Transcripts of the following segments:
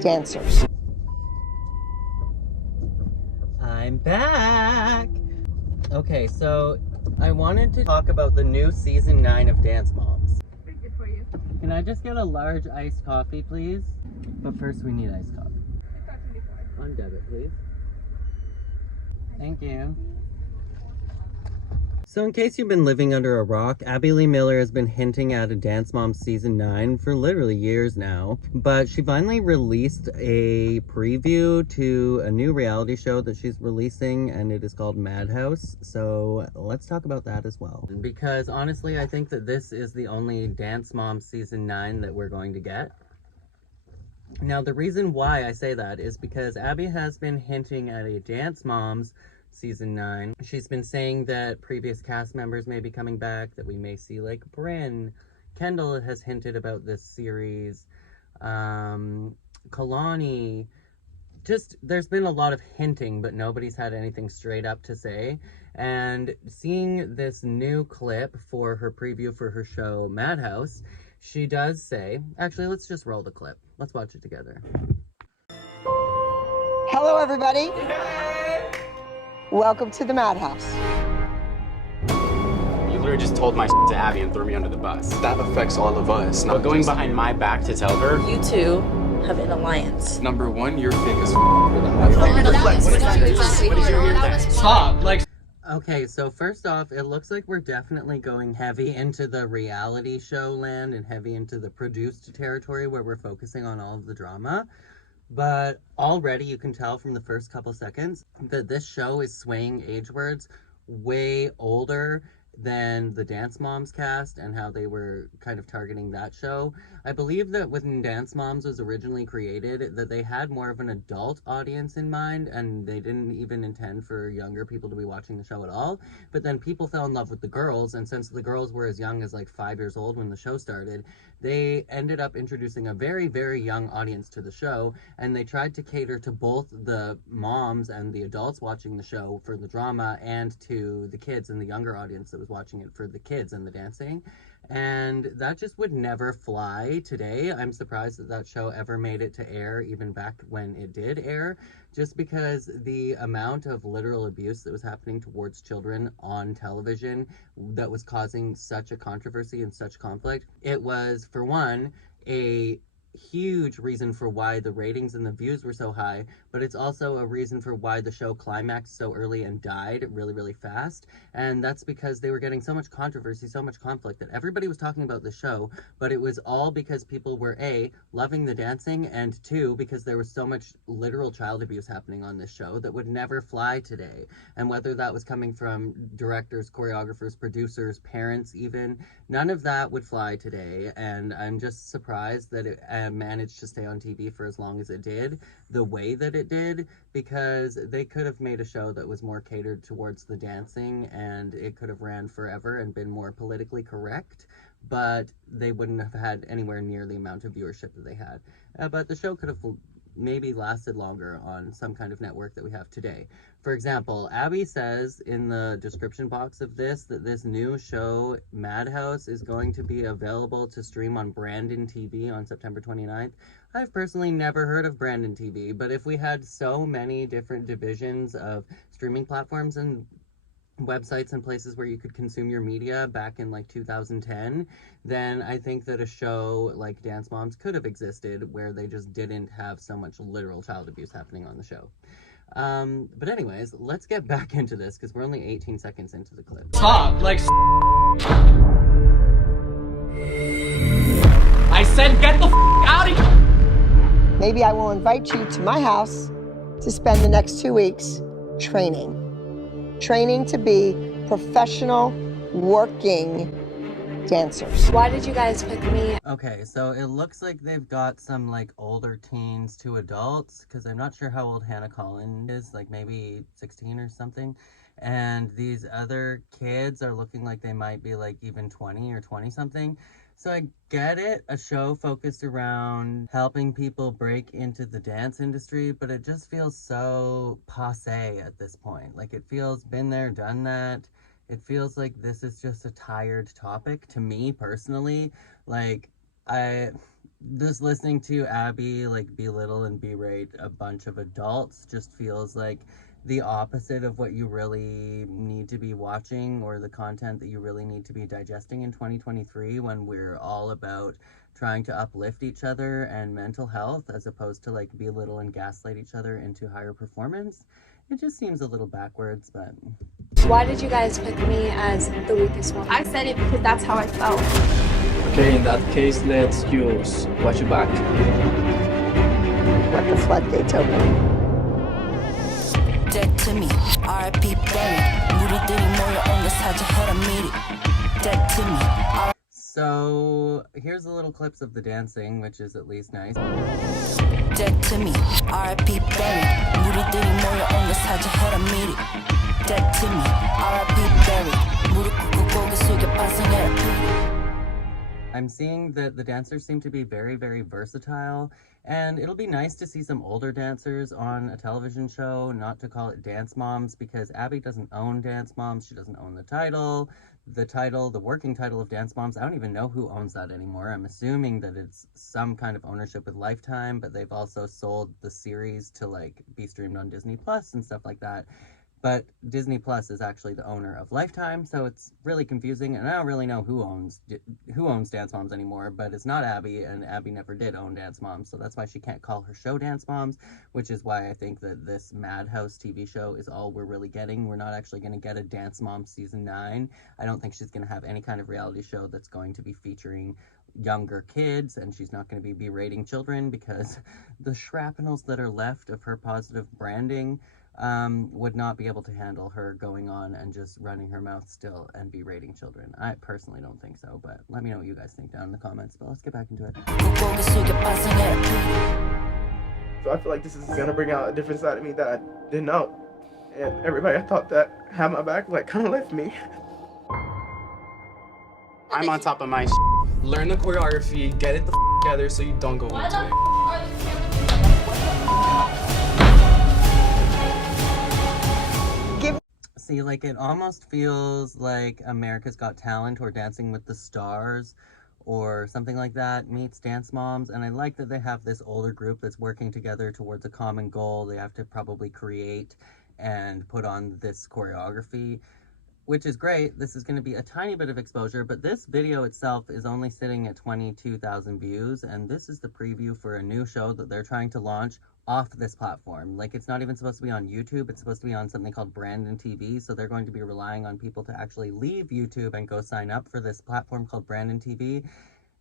dancers. I'm back! Okay, so I wanted to talk about the new season 9 of Dance Moms. Pretty good for you. Can I just get a large iced coffee, please? But first we need iced coffee. On debit, please. Thank you. So in case you've been living under a rock, Abby Lee Miller has been hinting at a Dance Moms season 9 for literally years now. But she finally released a preview to a new reality show that she's releasing, and it is called Madhouse. So let's talk about that as well. Because honestly, I think that this is the only Dance Moms season 9 that we're going to get. Now, the reason why I say that is because Abby has been hinting at a Dance Moms season 9. She's been saying that previous cast members may be coming back, that we may see like Brynn. Kendall has hinted about this series. Kalani. Just, there's been a lot of hinting, but nobody's had anything straight up to say. And seeing this new clip for her preview for her show Madhouse, she does say, actually, let's just roll the clip. Let's watch it together. Hello, everybody. Welcome to the Madhouse. You literally just told my to Abby and threw me under the bus. That affects all of us. But going behind my back to tell her, you two have an alliance. Number one, you're fake as Stop! Okay, so first off, it looks like we're definitely going heavy into the reality show land and heavy into the produced territory where we're focusing on all of the drama. But already you can tell from the first couple seconds that this show is swaying age words way older than the Dance Moms cast and how they were kind of targeting that show. I believe that when Dance Moms was originally created, that they had more of an adult audience in mind, and they didn't even intend for younger people to be watching the show at all. But then people fell in love with the girls, and since the girls were as young as like 5 years old when the show started, they ended up introducing a very, very young audience to the show, and they tried to cater to both the moms and the adults watching the show for the drama and to the kids and the younger audience that was watching it for the kids and the dancing. And that just would never fly today. I'm surprised that that show ever made it to air, even back when it did air, just because the amount of literal abuse that was happening towards children on television that was causing such a controversy and such conflict. It was, for one, a huge reason for why the ratings and the views were so high, but it's also a reason for why the show climaxed so early and died really, really fast. And that's because they were getting so much controversy, so much conflict, that everybody was talking about the show, but it was all because people were A, loving the dancing, and 2, because there was so much literal child abuse happening on this show that would never fly today. And whether that was coming from directors, choreographers, producers, parents even, none of that would fly today. And I'm just surprised that it managed to stay on TV for as long as it did, the way that it did, because they could have made a show that was more catered towards the dancing, and it could have ran forever and been more politically correct, but they wouldn't have had anywhere near the amount of viewership that they had. But the show could have maybe lasted longer on some kind of network that we have today. For example, Abby says in the description box of this that this new show, Madhouse, is going to be available to stream on Brandon TV on September 29th. I've personally never heard of Brandon TV, but if we had so many different divisions of streaming platforms and websites and places where you could consume your media back in like 2010, then I think that a show like Dance Moms could have existed where they just didn't have so much literal child abuse happening on the show. But anyways, let's get back into this because we're only 18 seconds into the clip. Stop, I said get the out of here! Maybe I will invite you to my house to spend the next 2 weeks training. Training to be professional, working dancers. Why did you guys pick me? Okay, so it looks like they've got some like older teens to adults, because I'm not sure how old Hannah Collins is, like maybe 16 or something. And these other kids are looking like they might be like even 20 or 20 something. So I get it, a show focused around helping people break into the dance industry, but it just feels so passé at this point. Like, it feels been there, done that. It feels like this is just a tired topic to me personally. Like, Just listening to Abby like belittle and berate a bunch of adults just feels like the opposite of what you really need to be watching, or the content that you really need to be digesting in 2023, when we're all about trying to uplift each other and mental health, as opposed to like belittle and gaslight each other into higher performance. It just seems a little backwards, but Why did you guys pick me as the weakest one? I said it because that's how I felt. Okay, in that case, let's use watch your back. Let the floodgates open. Dead to me, R.I.P. buried. 무리들이 몰려온 사자처럼 미리. Dead to me. so here's the little clips of the dancing, which is at least nice. Dead to me, R.I.P. buried. 무리들이 몰려온 사자처럼 미리. Dead to me, R.I.P. buried. 무릎 꿇고 고개 숙여 반성해라. I'm seeing that the dancers seem to be very, very versatile, and it'll be nice to see some older dancers on a television show, not to call it Dance Moms, because Abby doesn't own Dance Moms. She doesn't own the title. The working title of Dance Moms, I don't even know who owns that anymore. I'm assuming that it's some kind of ownership with Lifetime, but they've also sold the series to like be streamed on Disney Plus and stuff like that. But Disney Plus is actually the owner of Lifetime, so it's really confusing, and I don't really know who owns Dance Moms anymore, but it's not Abby, and Abby never did own Dance Moms, so that's why she can't call her show Dance Moms, which is why I think that this Madhouse TV show is all we're really getting. We're not actually going to get a Dance Moms Season 9. I don't think she's going to have any kind of reality show that's going to be featuring younger kids, and she's not going to be berating children, because the shrapnels that are left of her positive branding would not be able to handle her going on and just running her mouth still and berating children. I personally don't think so, but let me know what you guys think down in the comments. But let's get back into it. So I feel like this is gonna bring out a different side of me that I didn't know. And everybody I thought that had my back like kind of left me. I'm on top of my Learn the choreography, get it the together so you don't go into it. See, like, it almost feels like America's Got Talent or Dancing with the Stars or something like that meets Dance Moms, and I like that they have this older group that's working together towards a common goal. They have to probably create and put on this choreography, which is great. This is going to be a tiny bit of exposure, but this video itself is only sitting at 22,000 views, and this is the preview for a new show that they're trying to launch off this platform. Like, it's not even supposed to be on YouTube, it's supposed to be on something called Brandon TV, so they're going to be relying on people to actually leave YouTube and go sign up for this platform called Brandon TV,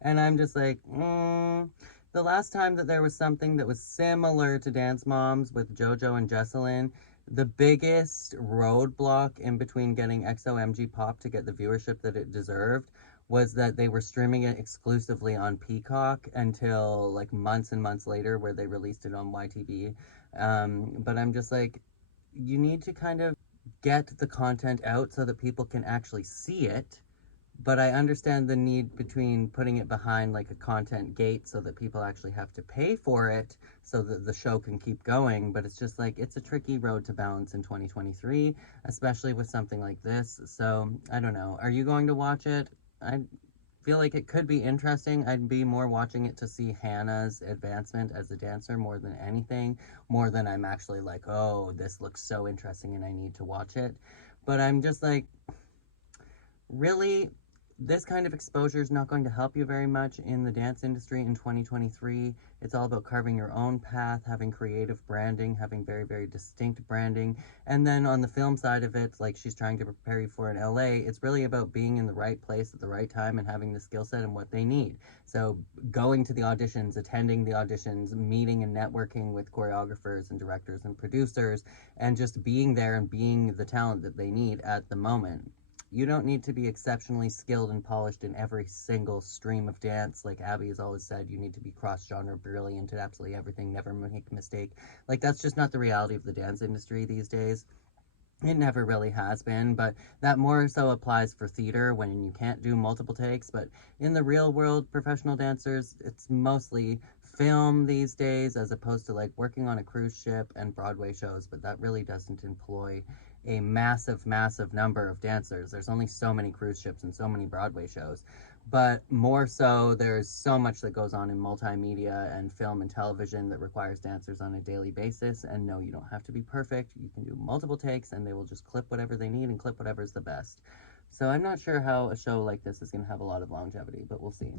and I'm just like, the last time that there was something that was similar to Dance Moms with JoJo and Jesselyn, the biggest roadblock in between getting XOMG Pop to get the viewership that it deserved was that they were streaming it exclusively on Peacock until like months and months later, where they released it on YTV. But I'm just like, you need to kind of get the content out so that people can actually see it. But I understand the need between putting it behind like a content gate so that people actually have to pay for it so that the show can keep going. But it's just like, it's a tricky road to balance in 2023, especially with something like this. So I don't know. Are you going to watch it? I feel like it could be interesting. I'd be more watching it to see Hannah's advancement as a dancer more than anything, more than I'm actually like, oh, this looks so interesting and I need to watch it. But I'm just like, really? This kind of exposure is not going to help you very much in the dance industry in 2023. It's all about carving your own path, having creative branding, having very, very distinct branding. And then on the film side of it, like she's trying to prepare you for in LA, it's really about being in the right place at the right time and having the skill set and what they need. So going to the auditions, attending the auditions, meeting and networking with choreographers and directors and producers, and just being there and being the talent that they need at the moment. You don't need to be exceptionally skilled and polished in every single stream of dance. Like Abby has always said, you need to be cross-genre, brilliant at absolutely everything, never make a mistake. Like, that's just not the reality of the dance industry these days. It never really has been, but that more so applies for theater when you can't do multiple takes. But in the real world, professional dancers, it's mostly film these days, as opposed to like working on a cruise ship and Broadway shows, but that really doesn't employ a massive, massive number of dancers. There's only so many cruise ships and so many Broadway shows. But more so, there's so much that goes on in multimedia and film and television that requires dancers on a daily basis. And no, you don't have to be perfect. You can do multiple takes and they will just clip whatever they need and clip whatever's the best. So I'm not sure how a show like this is going to have a lot of longevity, but we'll see.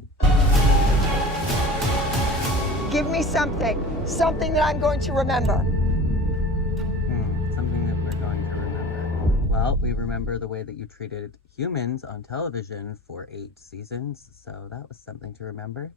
Give me something that I'm going to remember. Something that we're going to remember. Well, we remember the way that you treated humans on television for 8 seasons, so that was something to remember.